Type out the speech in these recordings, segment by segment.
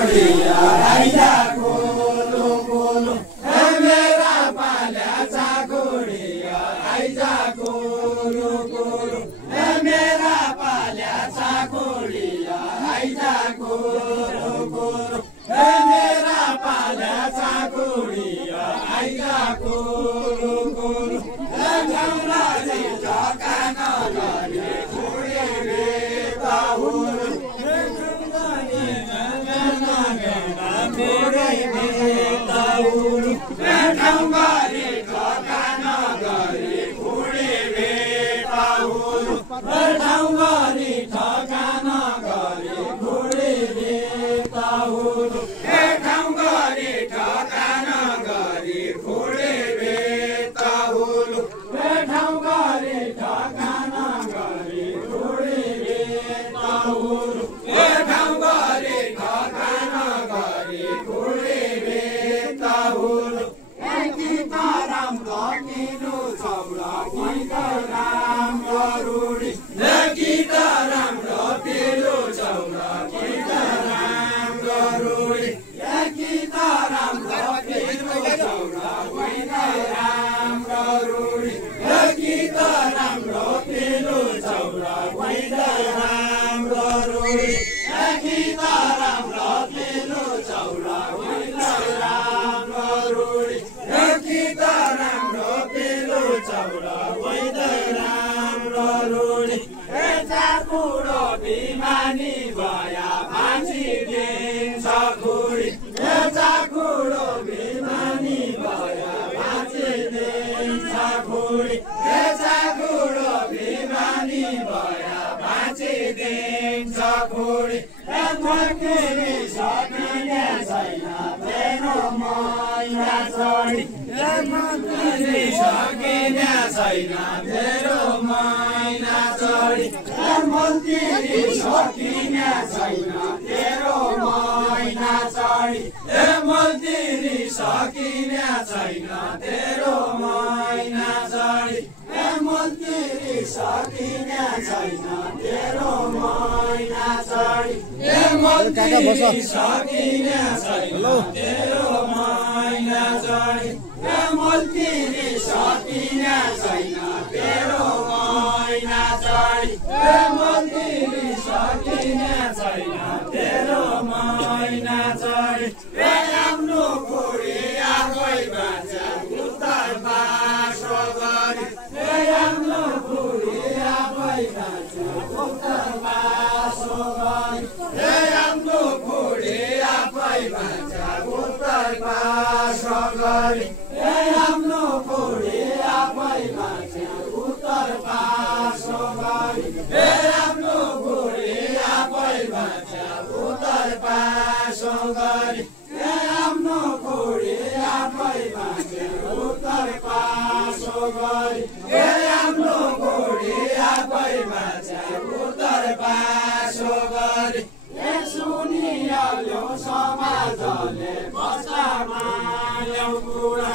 घोडिया आइजा कोलो कोलो मेरा पाल्याचा घोडिया आइजा कोलो कोलो मेरा पाल्याचा घोडिया आइजा कोलो कोलो मेरा पाल्याचा घोडिया आइजा कोलो कोलो ठाउँलाई ढका नगरे घोडे बेता हुनु ठाउँगरी ढका नगरे घोडे बेता हुनु ठाउँगरी ढका नगरे घोडे बेता हुनु ठाउँगरी ढका नगरे घोडे बेता हुनु ठाउँगरी ढका नगरे घोडे बेता हुनु ठाउँगरी ढका नगरे घोडे बेता हुनु गीताराम रकिनु छौरा गीताराम गरुडी गीताराम रकिनु छौरा गीताराम गरुडी गीताराम रकिनु छौरा गीताराम गरुडी गीताराम रकिनु छौरा गीताराम गरुडी गीताराम रकिनु छौरा गीताराम गरुडी गीताराम रकिनु छौरा गीताराम गरुडी चाकुडो बिमानी भया भाँचिदिन्छ घुडी चाकुडो बिमानी भया भाँचिदिन्छ घुडी चाकुडो बिमानी भया भाँचिदिन्छ घुडी थर्किने सकिने छैन तेरो मैना चढी थर्किने सकिने छैन तेरो मैना चढी मन्दिरी सकिने छैन तेरो मैना चढी मन्दिरी सकिने छैन तेरो मैना चढी मन्दिरी सकिने छैन तेरो मैना चढी मन्दिरी सकिने छैन तेरो मैना चढी मन्दिरी सकिने छैन तेरो मैना चढी मन्दिरी सकिने छैन तेरो मैना चढी आफ्नो घोडी आफै बाँच्छ उत्तर बासो गरी आफ्नो घोडी आफै बाँच्छ उत्तर बासो गरी आफ्नो घोडी आफै बाँच्छ उत्तर बासो गरी आफ्नो घोडी आफै बाँच्छ उत्तर बासो गरी आफ्नो घोडी आफै बाँच्छ उत्तर बासो गरी आफ्नो घोडी आफै बाँच्छ उत्तर बासो गरी आफ्नो घोडी आफै बाँच्छ उत्तर बासो गरी सुनिहाल्यो समाजले कष्टमा ल्याउकुरा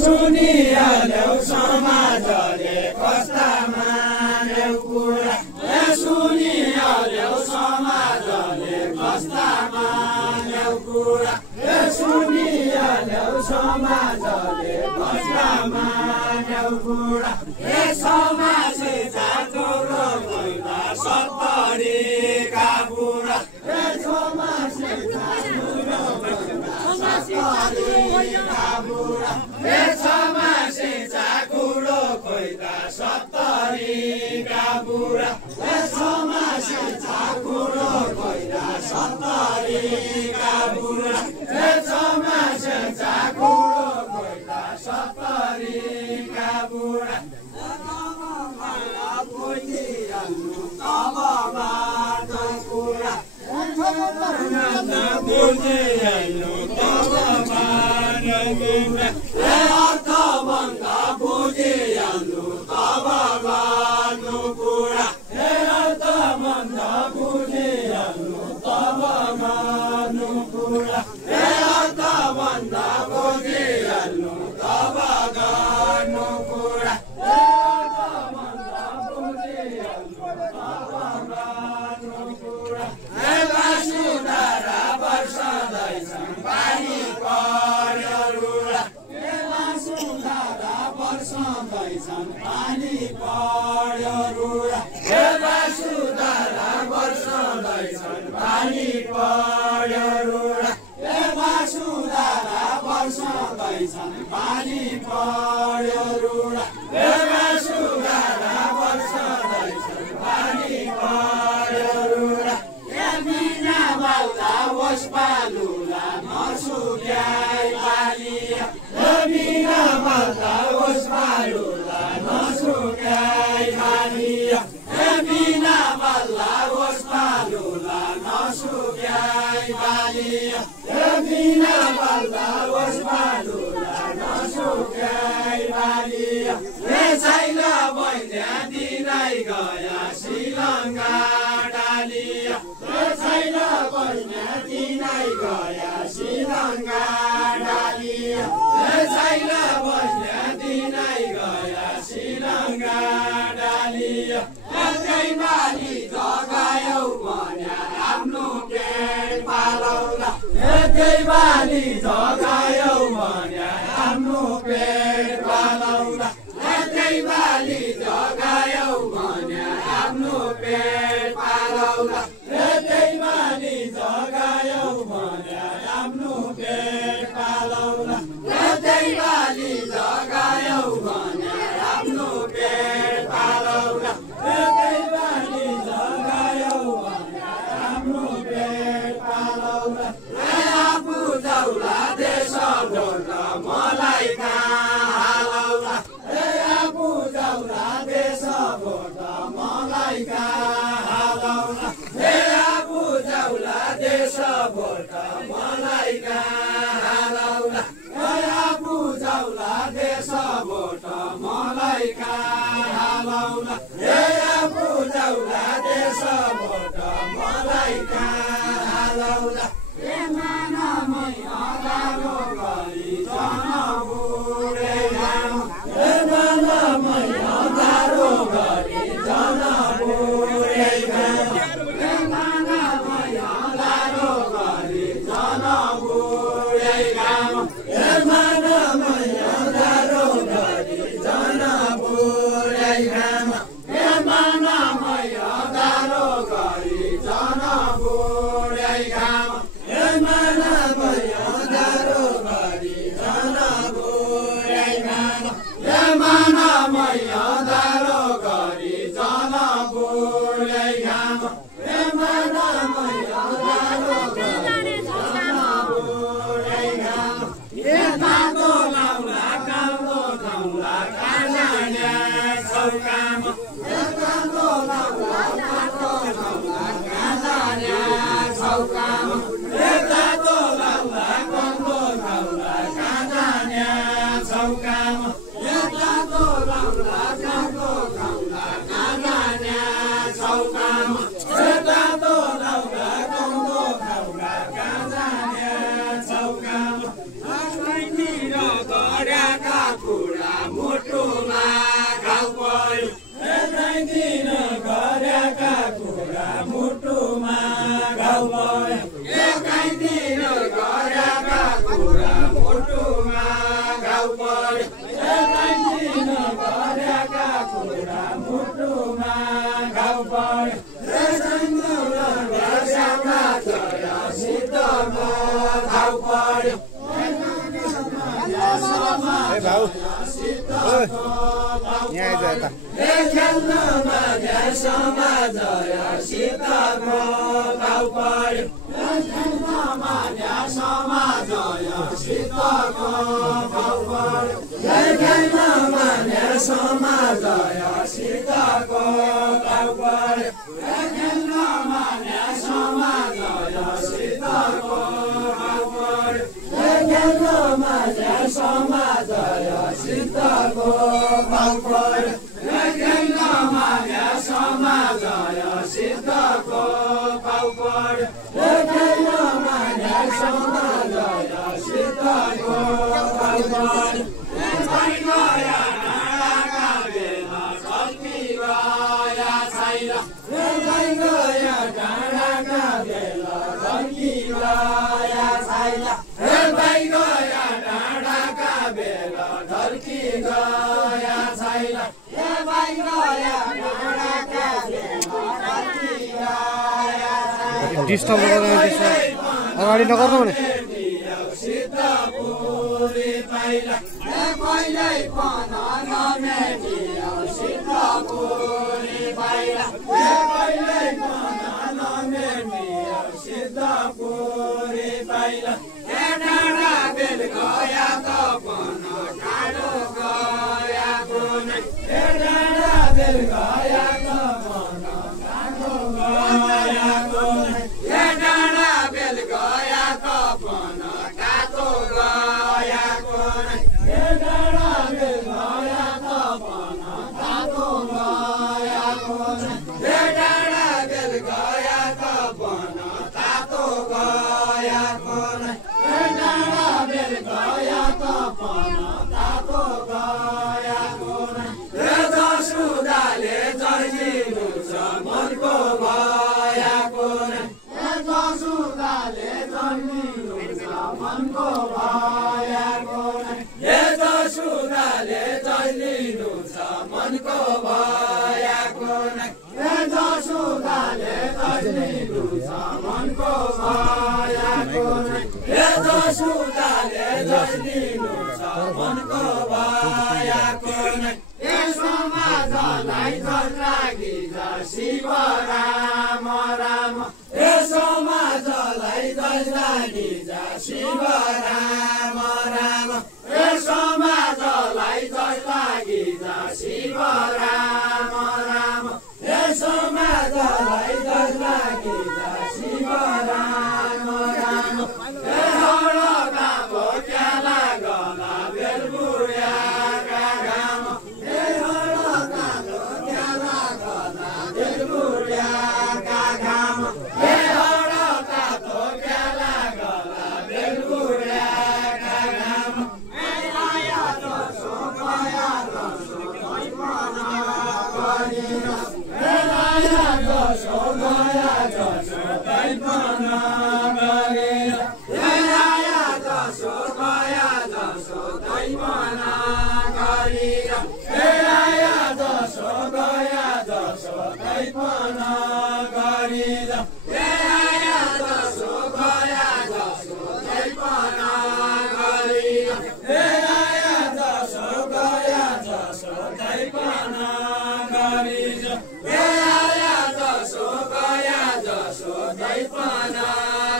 सुनिहाल्यो समाजले कष्टमा ल्याउकुरा सुनिहाल्यो समाजले कष्टमा ल्याउकुरा सुनिहाल्यो समाजले कष्टमा ल्याउकुरा समाज जातो भइला 70 का बुढा समाज जातो समाज जागुडो खोइला 70 का बुढा समाज जागुडो खोइला 70 का बुढा समाज जागुडो खोइला 70 का बुढा Versa बालिया बिना बल्दा ओस बालुला नसुकाई बालिया छैन बैद्या दिनै गया श्रीलङ्का डालिया छैन बैद्या दिनै गया श्रीलङ्का डालिया छैन बैद्या दिनै गया श्रीलङ्का डालिया एकै बाली जगायौ भन्या आफ्नो पेट पालौला एकै बाली जगायौ भन्या आफ्नो पेट पालौला एकै बाली जगायौ भन्या आफ्नो पेट पालौला एकै बाली जगायौ भन्या आफ्नो पेट पालौला एकै बाली जगायौ भन्या आफ्नो पेट पालौला एकै बाली जगायौ भन्या आफ्नो पेट पालौला आफू जाउला देश भोट मलाई कहाँ हालौला आफू जाउला देश भोट मलाई कहाँ हालौला आफू जाउला देश भोट मलाई कहाँ हालौला आफू जाउला देश भोट मलाई कहाँ हालौला आफू जाउला देश भोट मलाई कहाँ हालौला मानमै अगारो गरी जनबुढे घाम मानमै अगारो गरी जनबुढे घाम मानमै अगारो गरी जनबुढे घाम मानमै अगारो गरी जनबुढे घाम मानमै अगारो गरी जनबुढे घाम मानमै अगारो गरी जनबुढे घाम मानमै अगारो गरी जनबुढे घाम मानमै अगारो गरी जनबुढे घाम तातो लाउला कालो जाउला काजान्या छौकाम तातो लाउला कालो जाउला काजान्या छौकाम तातो लाउला कालो जाउला काजान्या छौकाम तातो लाउला कालो जाउला काजान्या छौकाम तातो लाउला कालो जाउला काजान्या छौकाम आफैतिर गरेका कुरा मुटुमा घाउ पर्यो एकातिर गरेका कुरा मुटुमा घाउ पर्यो एकातिर गरेका कुरा मुटुमा घाउ पर्यो एकातिर गरेका कुरा मुटुमा घाउ पर्यो सिद्धको घाउ पर्यो खेल्नमा समाज सीताको घाउ पर्यो खेल्नमा समाज सीताको घाउ पर्यो खेल्नमा समाज सीताको घाउ पर्यो खेल्नमा समाज सीताको घाउ पर्यो खेल्नमा समाज सीताको घाउ पर्यो खेल्नमा समाज सीताको घाउ पर्यो खेल्नमा समाज सीताको घाउ पर्यो गया डाँडाका बेला कल्पी गया छैन गया डाँडाका बेला कल्पी गया छैन गया डाँडाका बेला ढल्की गया छैन गया डाँडाका बेला ढल्की गया छैन डिस्टर्ब अगाडि नगर्नु भने सिद्धपुरी पाइला कहिल्यै पन नमेटियो सिद्धपुरी पाइला कहिल्यै पन नमेटियो सिद्धपुरी पाइला डाँडा बेल गया त पन टाढो गया कुनै डाँडा बेल गया त पन टाढो गया कुनै डाँडा बेल गया जलिनु छ मनको भयाको नै हे जसुदाले जलिनु छ मनको भयाको नै हे जसुदाले जलिनु छ मनको भयाको नै हे जसुदाले जलिनु छ मनको भयाको नै यसोमा जलाई जल लागि शिव राम राम यसोमा जलाई जल लागि शिव राम राम यसोमा जलाई जल लागि शिव राम राम यसोमा जलाई जल लागि शिव राम राम हे हलो गाबो क्याला गला बेलबुया गाम हे हलो गाबो क्याला गला बेलबुया गाम हे हलो गाबो क्याला गला बेलबुया गाम हे आया तो सो गया तो सो कोई मना गरिन हे आया तो सो गया तो सो कोई मना गरिन हे आया तो सो गया तो सो कोई मना गरिन हे आया तो सो गया तो सो कोई मना गरिन हे आया तो सो गया तो सो कोई मना गरिन हे आया तो सो गया तो सो कोई मना गरिन हे आया तो सो गया तो सो कोई मना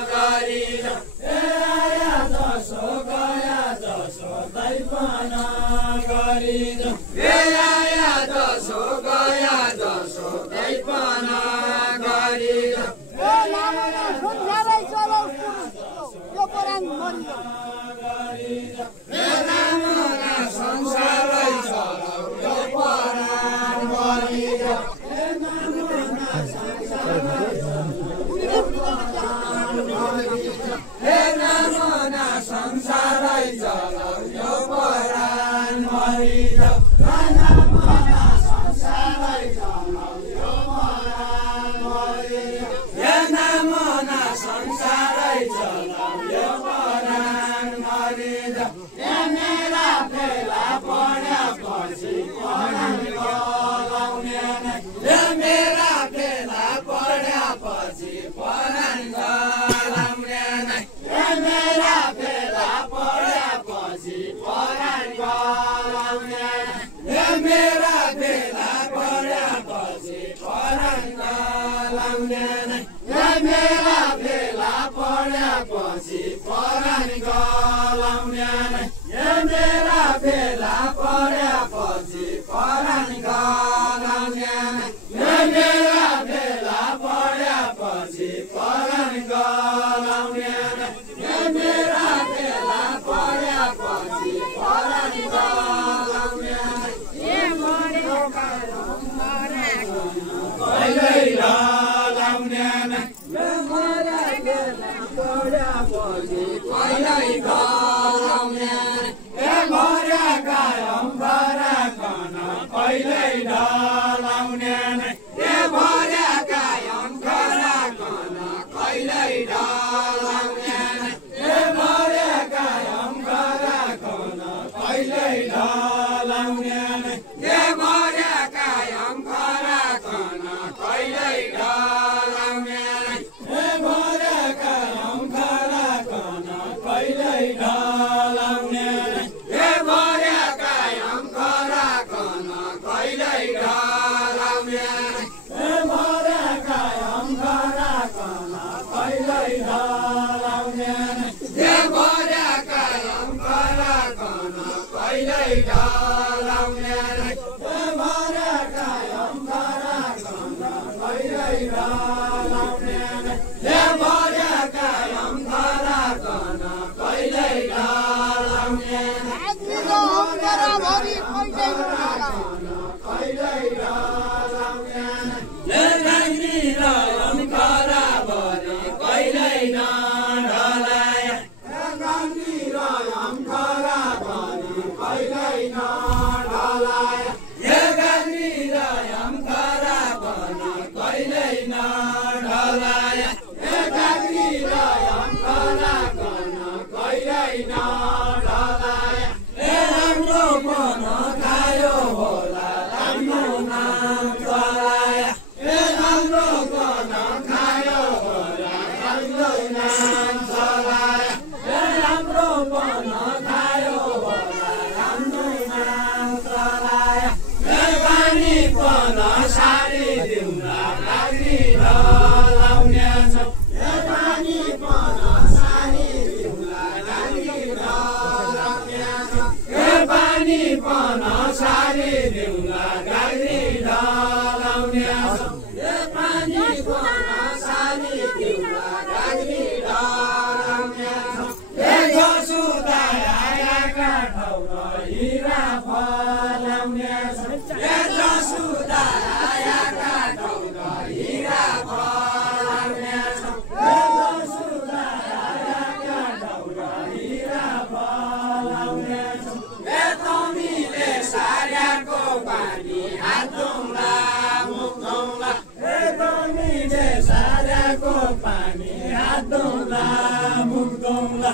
गरिन हे आया तो सो गया तो सो कोई मना गरिन हे आया तो सो गया तो सो कोई मना गरिन ए लामोले सुन्दै चलो यो परान मरियो हे रामना संसारै चलाउ यो परान मरिन हे रामना संसारै हे रामना संसारै चलाउ यो परान मरिन हे रामना संसारै चलाउ यो परान मरिन हे रामना संसारै चलाउ यो परान मरिन हे मेरा फेला पढ्या पछि परान गलाउने नै हे मेरा फेला पढ्या पछि परान गलाउने नै हे मेरा फेला पढ्या पछि परान गलाउने नै हे मेरा फेला पढ्या पछि परान गलाउने नै हे मेरा फेला पढ्या पछि परान गलाउने नै हे मेरा फेला पढ्या पछि परान गलाउने नै हे मेरा फेला पढ्या पछि परान गलाउने नै हे मेरा फेला पढ्या पछि परान गलाउने नै ए मरे कहिल्यै गलाउने नै हे मेरा फेला पढ्या पछि कहिल्यै गलाउने नै हे भर्या कायम गराकन कहिल्यै डलाउने नै हे भर्या कायम गराकन कहिल्यै डलाउने नै हे भर्या कायम गराकन कहिल्यै डलाउने नै हे भर्या कायम गराकन कहिल्यै डलाउने नै हे भर्या कायम गराकन कहिल्यै डलाउने नै हे भर्या कायम गराकन कहिल्यै डलाउने नै पानी पन सारी दिउँला गाग्री ढलाउने पानी पन सारी दिउँला गाग्री ढलाउने जसुदायाका ठाउँमा हिरा फलाउने जसुदायाका ठाउँमा हिरा फलाउने जसुदायाका ठाउँमा हिरा फलाउने तमीले सार्याको पानी हात धुउँला मुख धुउँला तमीले सार्याको पानी हात धुउँला मुख धुउँला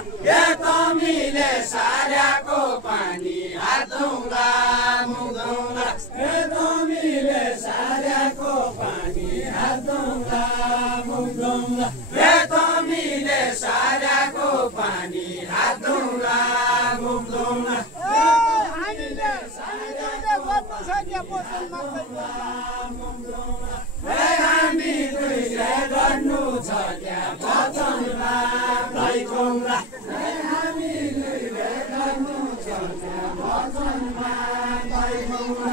तमीले सार्याको पानी हात धुउँला मुख धुउँला तमीले सार्याको पानी हात धुउँला मुख धुउँला तमीले सार्याको पानी हात धुउँला मुख धुउँला हामी दुईले गर्नु छ त्यहाँ वचनमा गइकौँला हामी दुईले गर्नु छ त्यहाँ वचनमा गइकौँला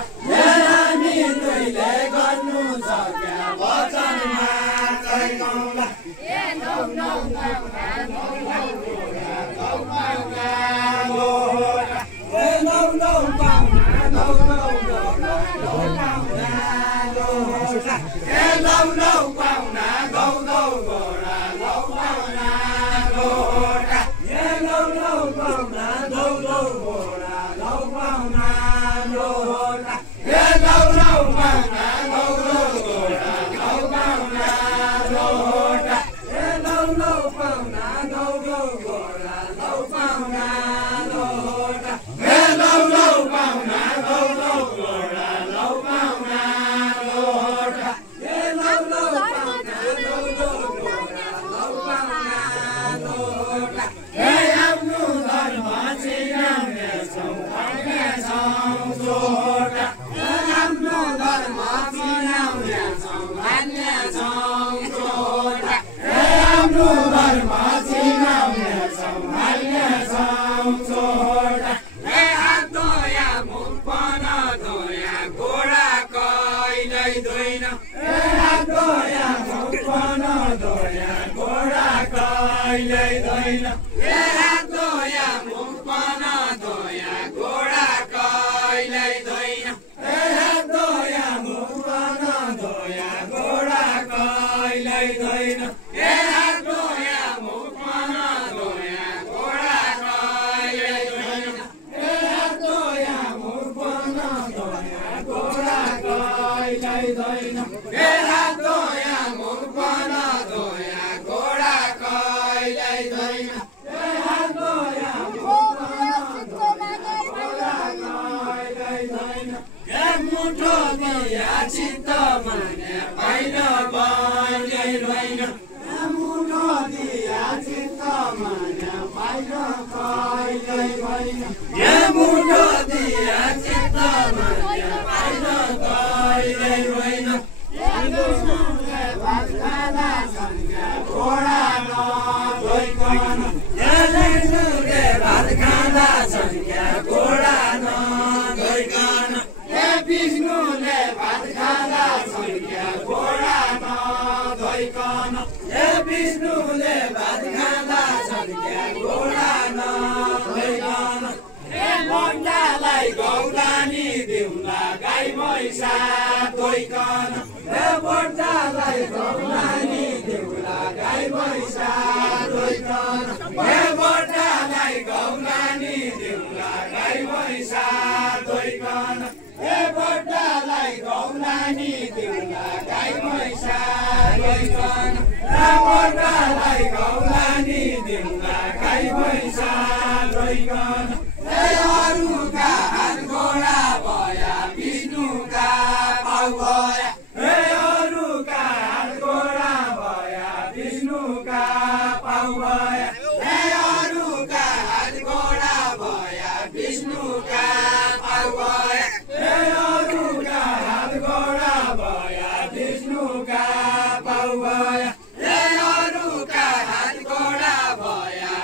हामी दुईले गर्नु छ त्यहाँ वचनमा गइकौँला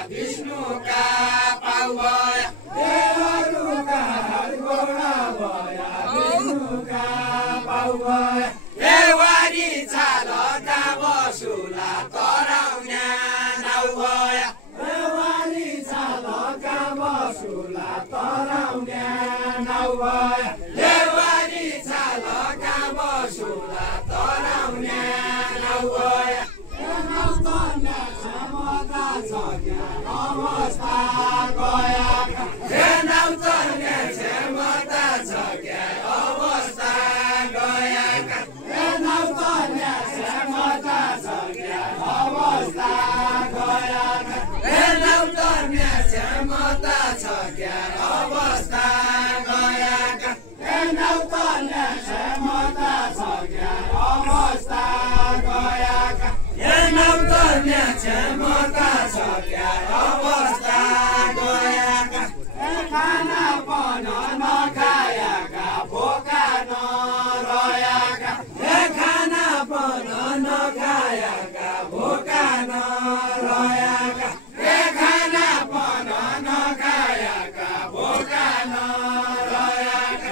Viष्णु का पाउ सक्या अवस्था गएका नाम चल्ने क्षमता छ क्या अवस्था गएका नाम चल्ने क्षमता छ क्या अवस्था गएका नाम चल्ने क्षमता छ क्या अवस्था गएका नाम चल्ने क्षमता छ क्या अवस्था गएका नाम चल्ने क्षमता छ क्या अवस्था गएका खाना पन नखाएका भोका नरहेका खाना पन नखाएका भोका नरहेका खाना पन नखाएका भोका नरहेका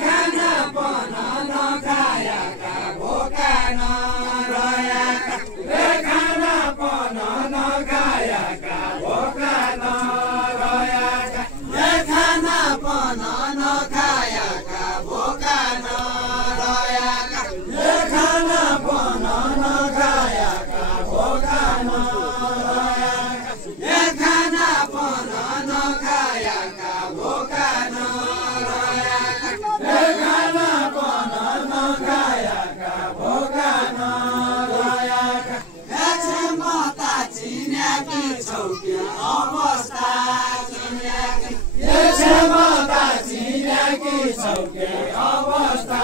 खाना पन नखाएका भोका नरहेका खाना पन नखाएका भोका नरहेका खाना पन नखाएका भोका नरहेका खाना पन नखाएका भोका नरहेका खाना पन नखाएका भोका नरहेका खाना पन नखाएका भोका नरहेका क्षमता चिनेकी छौ क्या अवस्था चिनेकी क्षमता चिनेकी छौ क्या अवस्था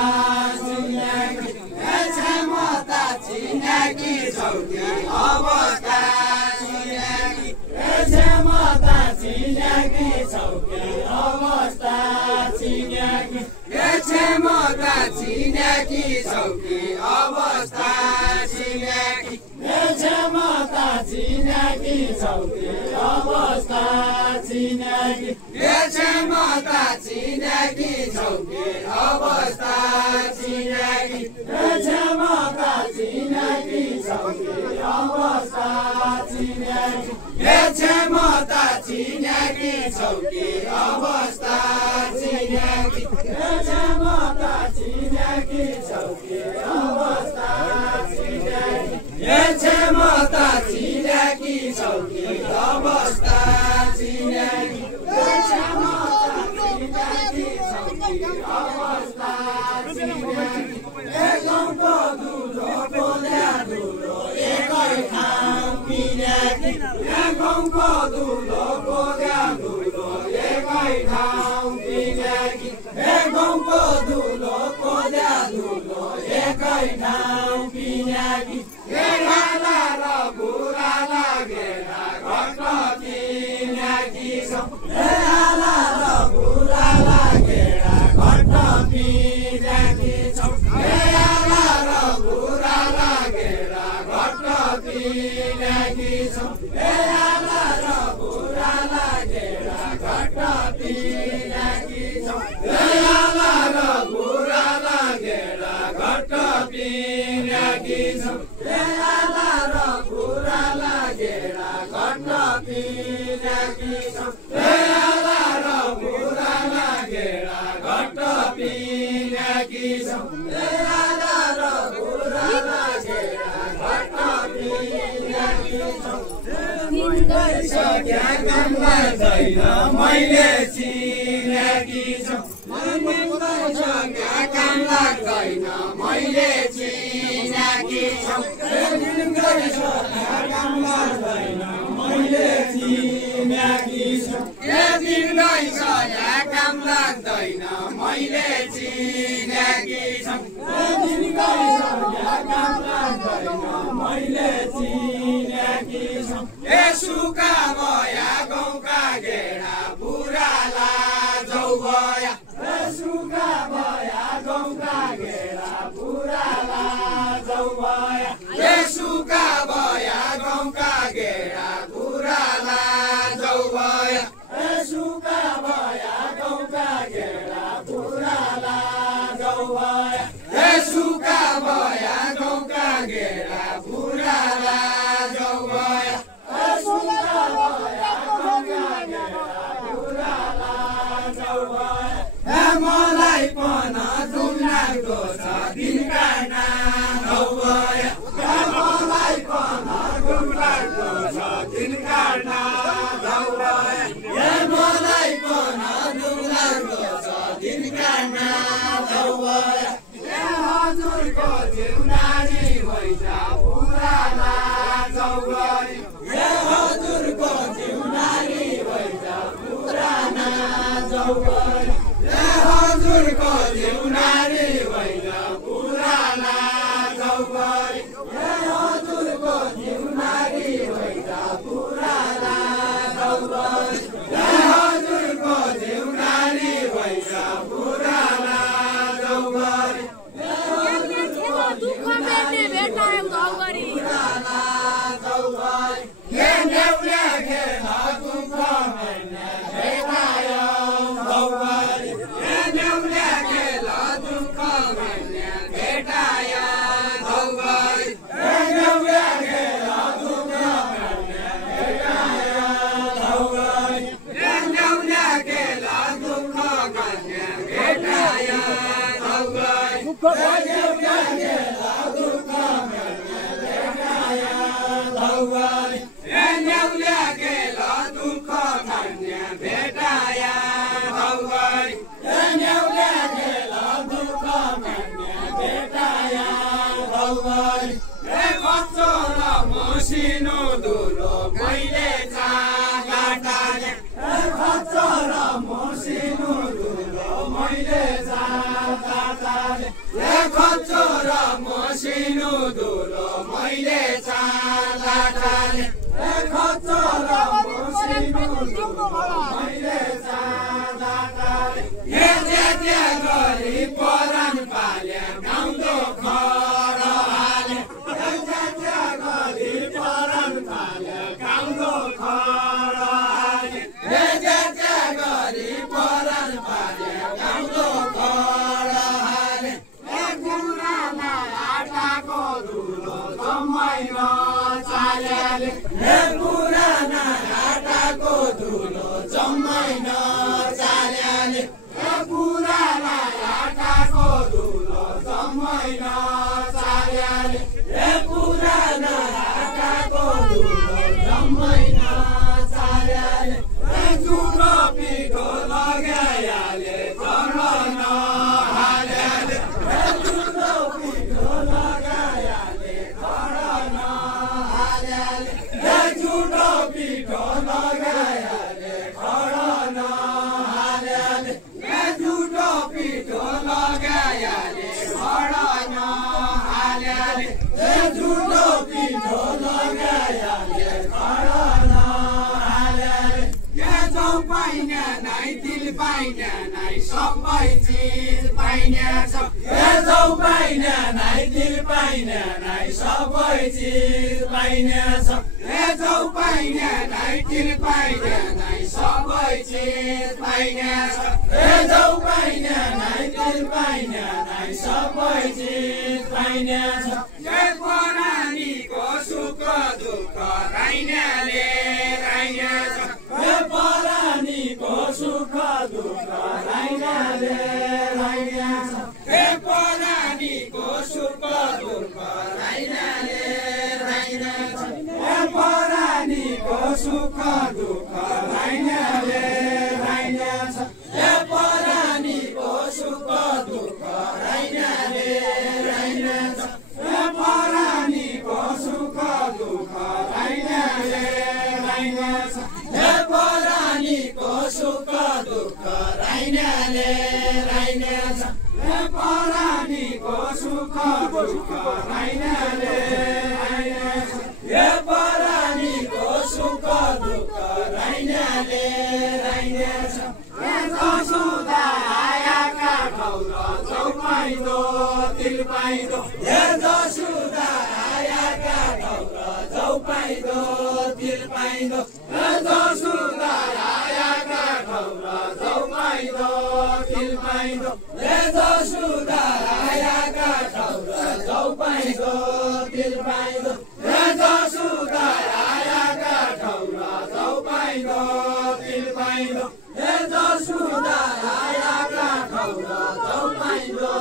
चिनेकी क्षमता चिनेकी छौ क्या अवस्था चिनेकी क्षमता चिनेकी छौ क्या अवस्था चिनेकी क्षमता चिनेकी छौ कि अवस्था चिनेकी क्षमता चिनेकी छौ कि अवस्था चिनेकी क्षमता चिनेकी छौ कि अवस्था चिनेकी क्षमता चिनेकी छौ कि अवस्था चिनेकी क्षमता चिनेकी छौ कि अवस्था चिनेकी क्षमता चिनेकी छौ कि अवस्था चिनेकी क्षमता चिनेकी छौ कि अवस्था चिनेकी क्षमता चिनेकी छौ कि अवस्था चिनेकी एकौको दुलो बोल्या दुलो एकै ठाउँ पिनेकी एकौको दुलो बोल्या दुलो एकै ठाउँ पिनेकी एकौको दुलो बोल्या दुलो एकै ठाउँ पिनेकी खाना र बुरा लागेर घट्न पिनेकी छौ खाना र बुरा लागेर घट्न पिनेकी छौ खाना र बुरा लागेर घट्न पिनेकी छौ खाना र बुरा लागेर घट्न पिनेकी छौ खाना र बुरा लागेर घट्न पिनेकी छौ खाना र बुरा लागेर घट्न पिनेकी छौ खाना र बुरा लागेर घट्न पिनेकी छौ खाना र बुरा लागेर घट्न पिनेकी छौ सक्या काम लाग्दैन मैले चिनेकी छौ सक्या काम लाग्दैन मैले चिनेकी छौ सक्या काम लाग्दैन मैले चिनेकी छौ सक्या काम लाग्दैन मैले चिनेकी छौ सक्या काम लाग्दैन मैले चिनेकी छौ सुका भया गाउँका गेडा बुढाला जौ भया सुका भया गाउँका गेडा बुढाला जौ भया सुका भया गाउँका गेडा बुढाला जौ भया सुका भया गाउँका गेडा बुढाला जौ भया सुका भया गाउँका गेडा बुढाला जौ भया सुका गाउँदो घोडा मैले चाँदा ताले हे जे गरी परान पाले गाउँदो खरा हाले हे जे गरी परान पाले गाउँदो खरा हाले हे जे गरी परान पाले गाउँदो खरा हाले हे पुराना आटाको धुलो जम्माइन चाल्याले हे पुराना आटाको धुलो जम्माइन चाल्याले हे पुराना आटाको धुलो जम्माइन चाल्याले हे पुराना आटाको धुलो जम्माइन चाल्याले हे जुठो पिठो लगाइहाले चढ्न हाल्याले हे जुठो पिठो लगाइहाले चढ्न हाल्याले हे जुठो पिठो लगाइहाले चढ्न हाल्याले हे जुठो पिठो लगाइहाले चढ्न हाल्याले हे जुठो पिठो लगाइहाले चढ्न हाल्याले हे जौ पाइने नै तिल पाइने नै सबै चिज पाइने छ हे जौ पाइने नै तिल पाइने नै सबै चिज पाइने छ हे जौ पाइने नै तिल पाइने नै सबै चिज पाइने छ हे जौ पाइने नै तिल पाइने नै सबै चिज पाइने छ हे परानीको सुख दुःख राइनेले राइने छ हे परानीको सुख दुःख राइनेले राइने छ हे परानीको सुख दुःख राइनेले राइने छ हे परानीको सुख दुःख राइनेले राइने छ हे परानीको सुख दुःख राइनेले राइने छ हे परानीको सुख दुःख राइनेले राइने छ हे परानीको सुख दुःख राइनेले राइने छ हे परानीको सुख दुःख राइनेले राइने छ हे परानीको सुख दुःख राइनेले राइने छ हे जसुदा आयाका ठौर जौ पाइदो तिल पाइदो हे जसुदा आयाका ठौर जौ पाइदो तिल पाइदो हे जसुदा आयाका ठौर जौ पाइदो तिल पाइदो हे जसुदा आयाका ठौर जौ पाइदो तिल पाइदो हे जसुदा आयाका ठौर जौ पाइदो तिल पाइदो हे जसुदा आयाका ठौर जौ पाइदो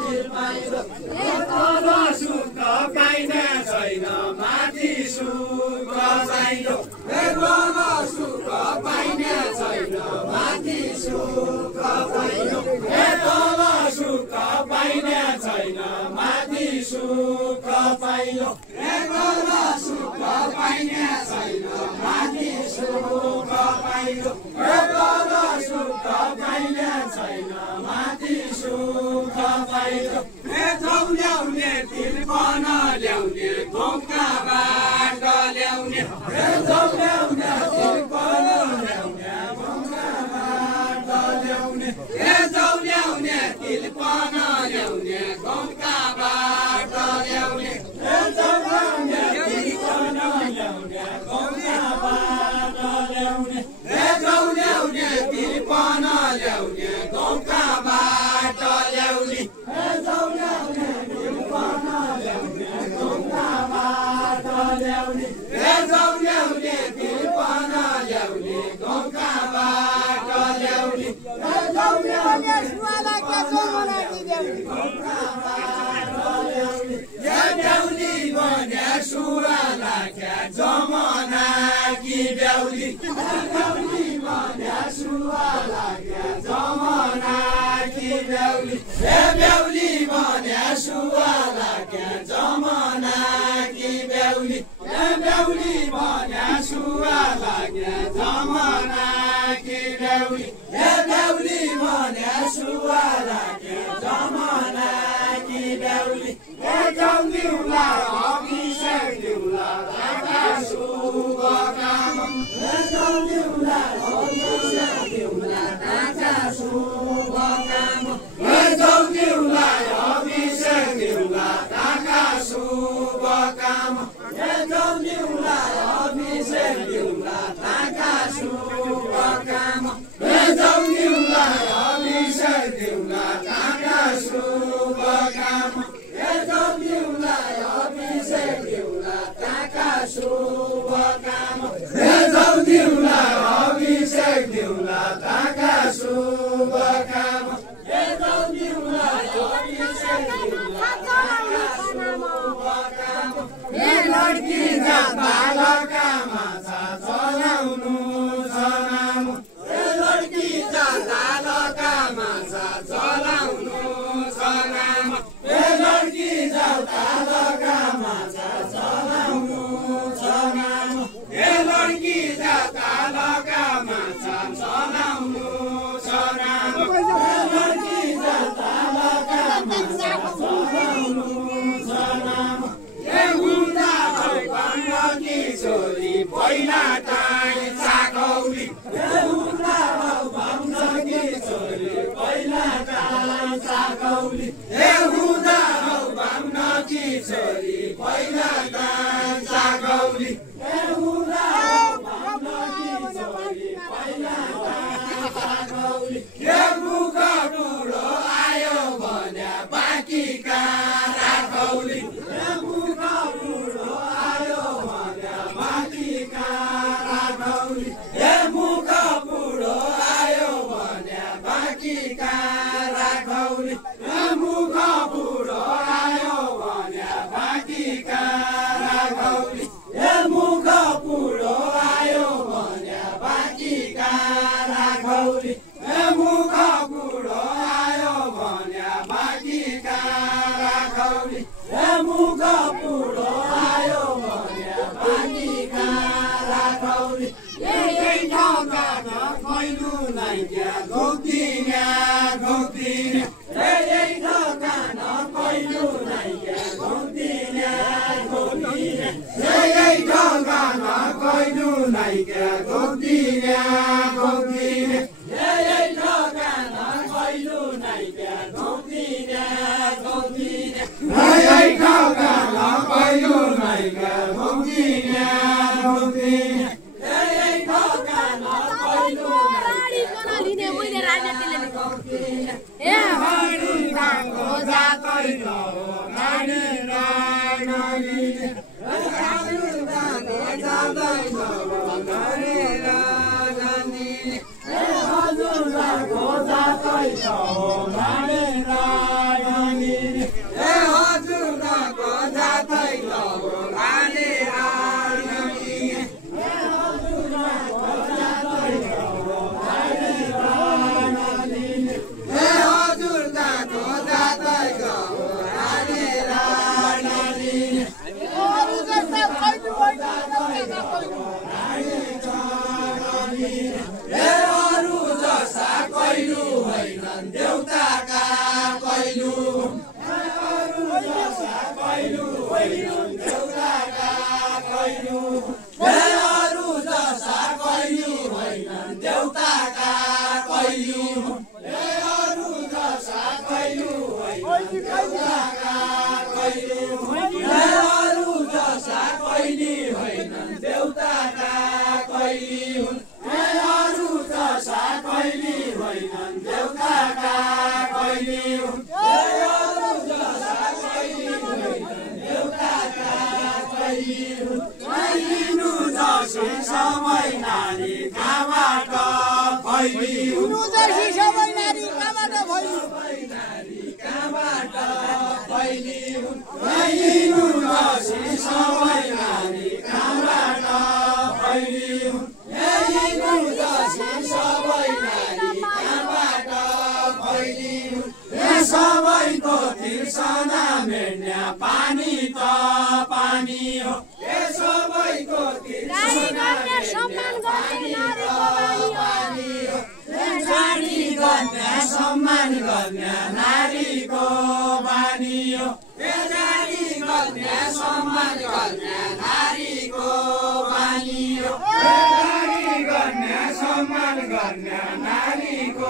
तिल पाइदो हे तल सुख पाइने छैन माथि सुख पाइदो हे तल सुख पाइने छैन माथि सुख पाइदो हे तल सुख पाइने छैन माथि सुख पाइदो हे तल सुख पाइने छैन माथि सुख पाइदो हे तल सुख पाइने छैन माथि सुख पाइदो हे जौ ल्याउने तिल पन ल्याउने ढोकाबाट ल्याउने हे जौ ल्याउने तिल पन ल्याउने ढोकाबाट ल्याउने हे जौ ल्याउने तिल पन ल्याउने ढोकाबाट ल्याउने हे जौ ल्याउने तिल पन ल्याउने ढोकाबाट ल्याउने हे जौ ल्याउने तिल पन ल्याउने ढोकाबाट ल्याउने हे जौ ल्याउने तिल पन ल्याउने ढोकाबाट ल्याउने हे जौ ल्याउने तिल पन ल्याउने ढोकाबाट ल्याउने हे जौ ल्याउने सुवाला क्या जमाना की देउली ढोकाबाट ल्याउने हे बेहुली बने सुवाला क्या जमाना की बेहुली हे बेहुली बने सुवाला क्या जमाना की बेहुली हे बेहुली बने सुवाला क्या जमाना की बेहुली हे बेहुली बने सुवाला क्या जमाना की बेहुली हे बेहुली बने सुवाला क्या जमाना की बेहुली हे जौदिउला अभिषेक दिउला शुभ काम हे जौदिउला सम्मान गर्ने नारीको बानी हो। सम्मान गर्ने नारीको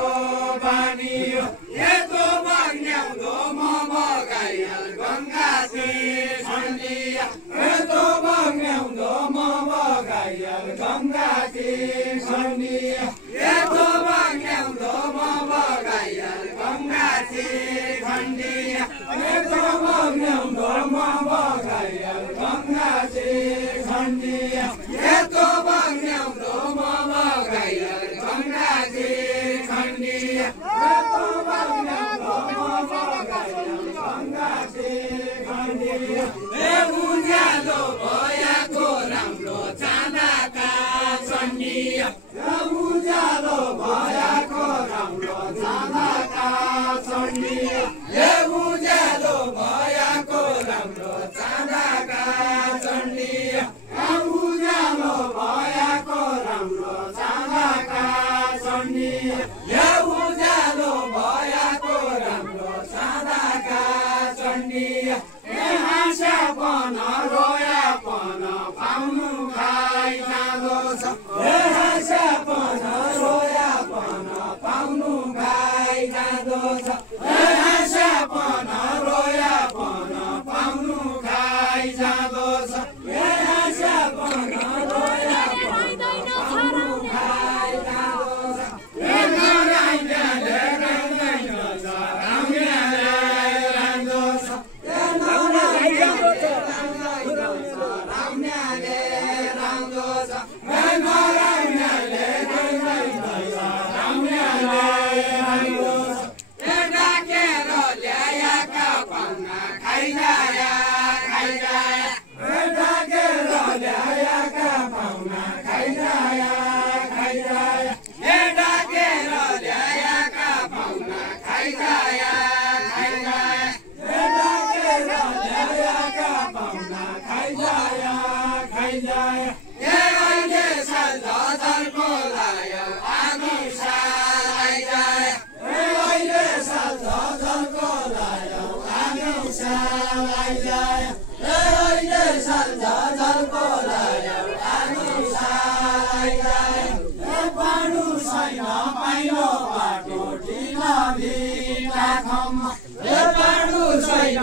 बानी हो यस्तो बग्न्याउँदो म बगाइहाल गङ्गा तीर खण्डिया यस्तो बग्न्याउँदो म बगाइहाल गङ्गा तीर खण्डिया यस्तो बग्न्याउँदो म बगाइहाल गङ्गा तीर खण्डिया यस्तो बग्न्याउँदो म बगाइहाल गङ्गा तीर खण्डिया यस्तो बग्न्याउँदो म बगाइहाल गङ्गा तीर खण्डिया यस्तो बग्न्याउँदो म बगाइहाल गङ्गा तीर खण्डिया ए उज्यालो भयाको राम्रो चाँदाका चण्डिया उज्यालो भयाको राम्रो चाँदाका चण्डिया ए उज्यालो भयाको राम्रो चाँदाका चण्डिया उज्यालो भयाको राम्रो चाँदाका चण्डिया ए उज्यालो भयाको राम्रो चाँदाका चण्डिया ए हाँस्यापन रोयापन पाउनु खाइ जाँदो छ ए हाँस्यापन रोयापन पाउनु खाइ जाँदो छ ए हाँस्यापन रोयापन पाउनु खाइ जाँदो छ ए हाँस्यापन रोयापन पाउनु खाइ जाँदो छ ए नराइनाले राइँदैन छ राम्याले राम्दो छ ए नराइनाले राइँदैन छ राम्याले राम्दो छ ए नराइनाले राइँदैन छ राम्याले राम्दो छ ए डाकेर ल्याएका पन्ना खाइजाया खाइजाया ए डाकेर ल्याएका पाहुना खाइजाया खाइजाया ए डाकेर ल्याएका पाहुना खाइजाया खाइजाया ए डाकेर ल्याएका पाहुना खाइजाया खाइजाया ए अहिले साल झझल्को लायो आगो साल आइजाया ए अहिले साल झझल्को लायो आगो साल आइजाया ए अहिले साल झझल्को लायो आगो साल आइजाया ए बाडु छैन पाइलो बाटो ढिला भिटा खम्मा ए बाडु छैन